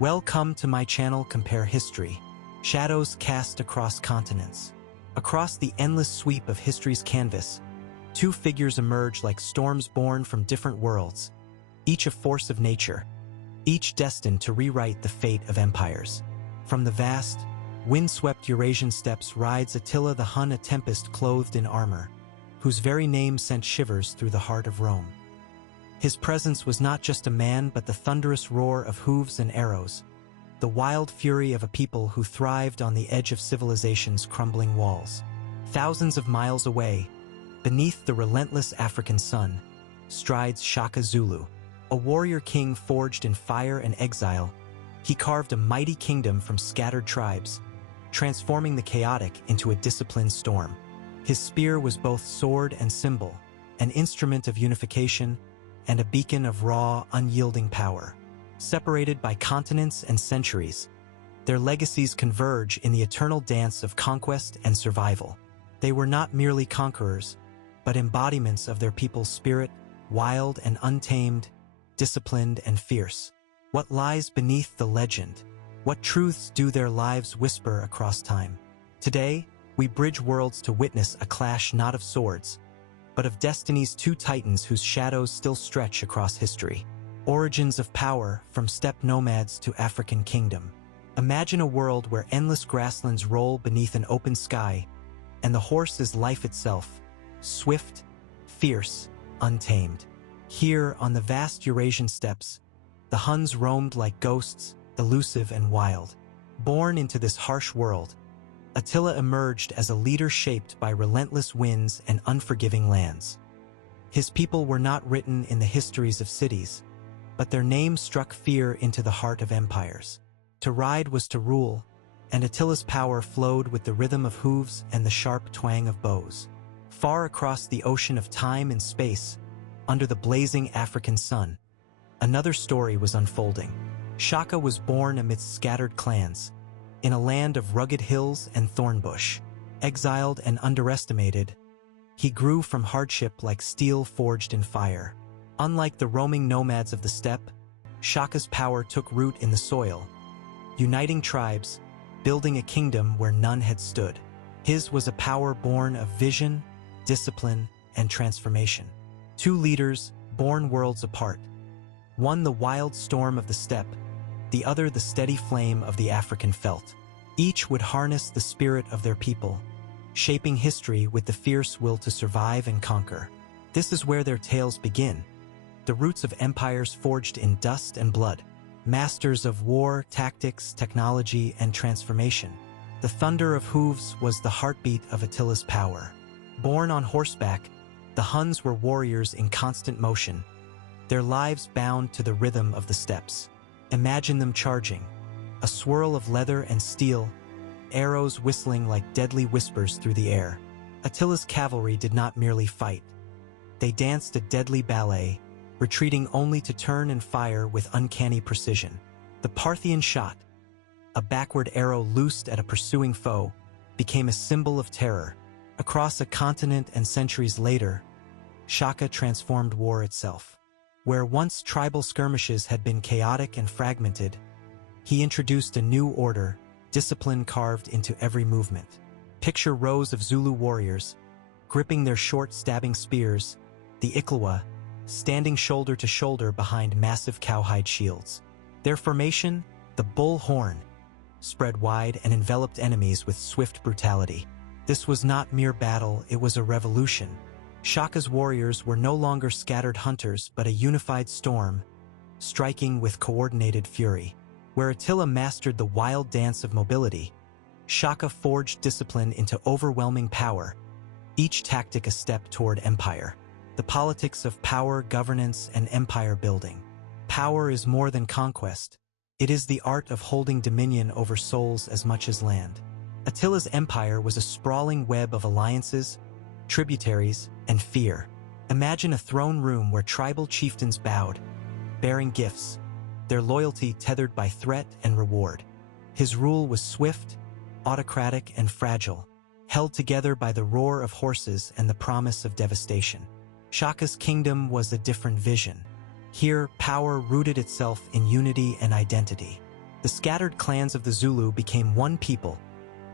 Welcome to my channel Compare History. Shadows cast across continents. Across the endless sweep of history's canvas, two figures emerge like storms born from different worlds, each a force of nature, each destined to rewrite the fate of empires. From the vast, windswept Eurasian steppes rides Attila the Hun, a tempest clothed in armor, whose very name sent shivers through the heart of Rome. His presence was not just a man, but the thunderous roar of hooves and arrows, the wild fury of a people who thrived on the edge of civilization's crumbling walls. Thousands of miles away, beneath the relentless African sun, strides Shaka Zulu, a warrior king forged in fire and exile. He carved a mighty kingdom from scattered tribes, transforming the chaotic into a disciplined storm. His spear was both sword and symbol, an instrument of unification and a beacon of raw, unyielding power. Separated by continents and centuries, their legacies converge in the eternal dance of conquest and survival. They were not merely conquerors, but embodiments of their people's spirit, wild and untamed, disciplined and fierce. What lies beneath the legend? What truths do their lives whisper across time? Today, we bridge worlds to witness a clash not of swords, but of destiny's two titans whose shadows still stretch across history. Origins of power, from steppe nomads to African kingdom. Imagine a world where endless grasslands roll beneath an open sky, and the horse is life itself, swift, fierce, untamed. Here, on the vast Eurasian steppes, the Huns roamed like ghosts, elusive and wild. Born into this harsh world, Attila emerged as a leader shaped by relentless winds and unforgiving lands. His people were not written in the histories of cities, but their names struck fear into the heart of empires. To ride was to rule, and Attila's power flowed with the rhythm of hooves and the sharp twang of bows. Far across the ocean of time and space, under the blazing African sun, another story was unfolding. Shaka was born amidst scattered clans, in a land of rugged hills and thornbush. Exiled and underestimated, he grew from hardship like steel forged in fire. Unlike the roaming nomads of the steppe, Shaka's power took root in the soil, uniting tribes, building a kingdom where none had stood. His was a power born of vision, discipline, and transformation. Two leaders, born worlds apart. One the wild storm of the steppe, the other the steady flame of the African veldt. Each would harness the spirit of their people, shaping history with the fierce will to survive and conquer. This is where their tales begin, the roots of empires forged in dust and blood, masters of war, tactics, technology, and transformation. The thunder of hooves was the heartbeat of Attila's power. Born on horseback, the Huns were warriors in constant motion, their lives bound to the rhythm of the steppes. Imagine them charging, a swirl of leather and steel, arrows whistling like deadly whispers through the air. Attila's cavalry did not merely fight. They danced a deadly ballet, retreating only to turn and fire with uncanny precision. The Parthian shot, a backward arrow loosed at a pursuing foe, became a symbol of terror. Across a continent and centuries later, Shaka transformed war itself. Where once tribal skirmishes had been chaotic and fragmented, he introduced a new order, discipline carved into every movement. Picture rows of Zulu warriors, gripping their short stabbing spears, the Iklewa, standing shoulder to shoulder behind massive cowhide shields. Their formation, the bull horn, spread wide and enveloped enemies with swift brutality. This was not mere battle, it was a revolution. Shaka's warriors were no longer scattered hunters but a unified storm, striking with coordinated fury. Where Attila mastered the wild dance of mobility, Shaka forged discipline into overwhelming power, each tactic a step toward empire. The politics of power, governance, and empire building. Power is more than conquest. It is the art of holding dominion over souls as much as land. Attila's empire was a sprawling web of alliances, tributaries, and fear. Imagine a throne room where tribal chieftains bowed, bearing gifts, their loyalty tethered by threat and reward. His rule was swift, autocratic, and fragile, held together by the roar of horses and the promise of devastation. Shaka's kingdom was a different vision. Here, power rooted itself in unity and identity. The scattered clans of the Zulu became one people,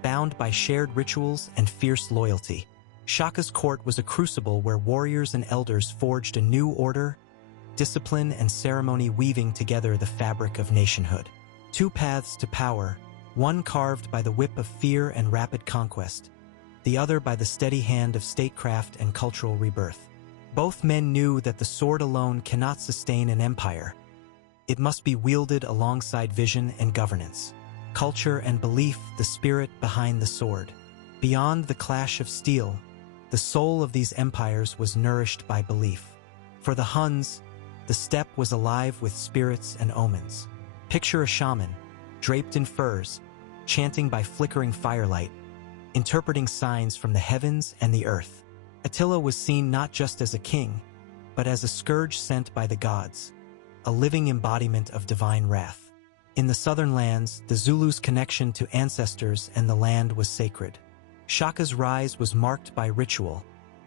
bound by shared rituals and fierce loyalty. Shaka's court was a crucible where warriors and elders forged a new order, discipline and ceremony weaving together the fabric of nationhood. Two paths to power, one carved by the whip of fear and rapid conquest, the other by the steady hand of statecraft and cultural rebirth. Both men knew that the sword alone cannot sustain an empire. It must be wielded alongside vision and governance. Culture and belief, the spirit behind the sword. Beyond the clash of steel, the soul of these empires was nourished by belief. For the Huns, the steppe was alive with spirits and omens. Picture a shaman, draped in furs, chanting by flickering firelight, interpreting signs from the heavens and the earth. Attila was seen not just as a king, but as a scourge sent by the gods, a living embodiment of divine wrath. In the southern lands, the Zulus' connection to ancestors and the land was sacred. Shaka's rise was marked by ritual,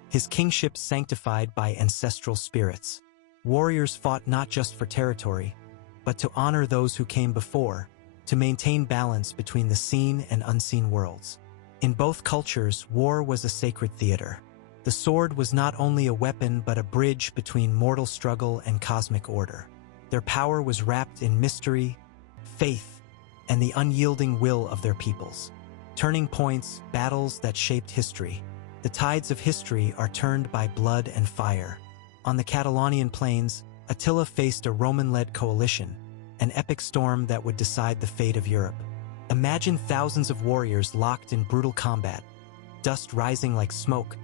his kingship sanctified by ancestral spirits. Warriors fought not just for territory, but to honor those who came before, to maintain balance between the seen and unseen worlds. In both cultures, war was a sacred theater. The sword was not only a weapon but a bridge between mortal struggle and cosmic order. Their power was wrapped in mystery, faith, and the unyielding will of their peoples. Turning points, battles that shaped history. The tides of history are turned by blood and fire. On the Catalonian plains, Attila faced a Roman-led coalition, an epic storm that would decide the fate of Europe. Imagine thousands of warriors locked in brutal combat, dust rising like smoke,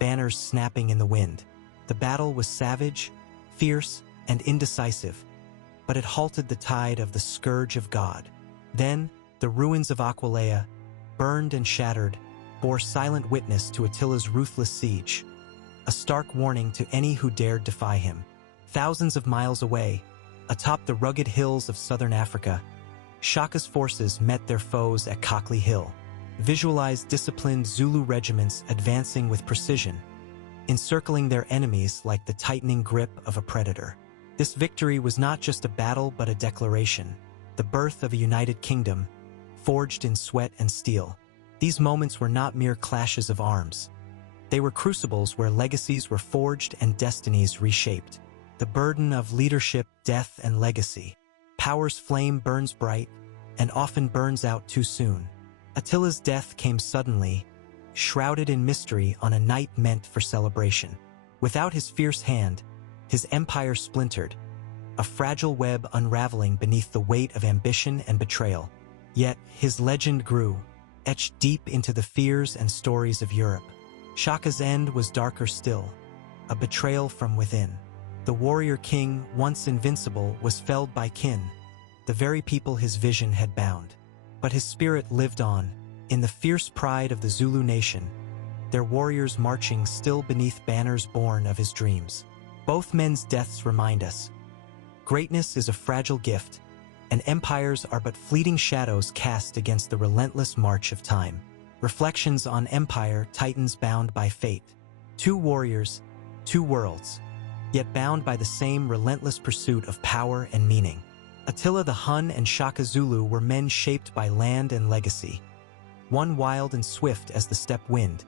banners snapping in the wind. The battle was savage, fierce, and indecisive, but it halted the tide of the scourge of God. Then, the ruins of Aquileia, burned and shattered, bore silent witness to Attila's ruthless siege, a stark warning to any who dared defy him. Thousands of miles away, atop the rugged hills of southern Africa, Shaka's forces met their foes at Cockley Hill. Visualize disciplined Zulu regiments advancing with precision, encircling their enemies like the tightening grip of a predator. This victory was not just a battle but a declaration, the birth of a united kingdom, forged in sweat and steel. These moments were not mere clashes of arms. They were crucibles where legacies were forged and destinies reshaped. The burden of leadership, death, and legacy. Power's flame burns bright and often burns out too soon. Attila's death came suddenly, shrouded in mystery on a night meant for celebration. Without his fierce hand, his empire splintered, a fragile web unraveling beneath the weight of ambition and betrayal. Yet his legend grew, etched deep into the fears and stories of Europe. Shaka's end was darker still, a betrayal from within. The warrior king, once invincible, was felled by kin, the very people his vision had bound. But his spirit lived on, in the fierce pride of the Zulu nation, their warriors marching still beneath banners born of his dreams. Both men's deaths remind us, greatness is a fragile gift, and empires are but fleeting shadows cast against the relentless march of time. Reflections on empire, titans bound by fate. Two warriors, two worlds, yet bound by the same relentless pursuit of power and meaning. Attila the Hun and Shaka Zulu were men shaped by land and legacy. One wild and swift as the steppe wind,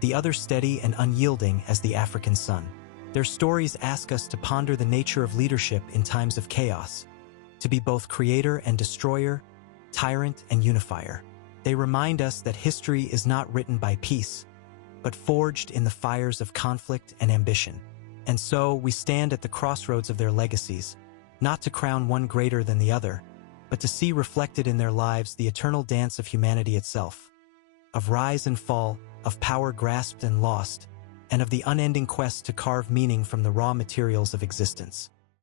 the other steady and unyielding as the African sun. Their stories ask us to ponder the nature of leadership in times of chaos, to be both creator and destroyer, tyrant and unifier. They remind us that history is not written by peace, but forged in the fires of conflict and ambition. And so we stand at the crossroads of their legacies, not to crown one greater than the other, but to see reflected in their lives the eternal dance of humanity itself, of rise and fall, of power grasped and lost, and of the unending quest to carve meaning from the raw materials of existence.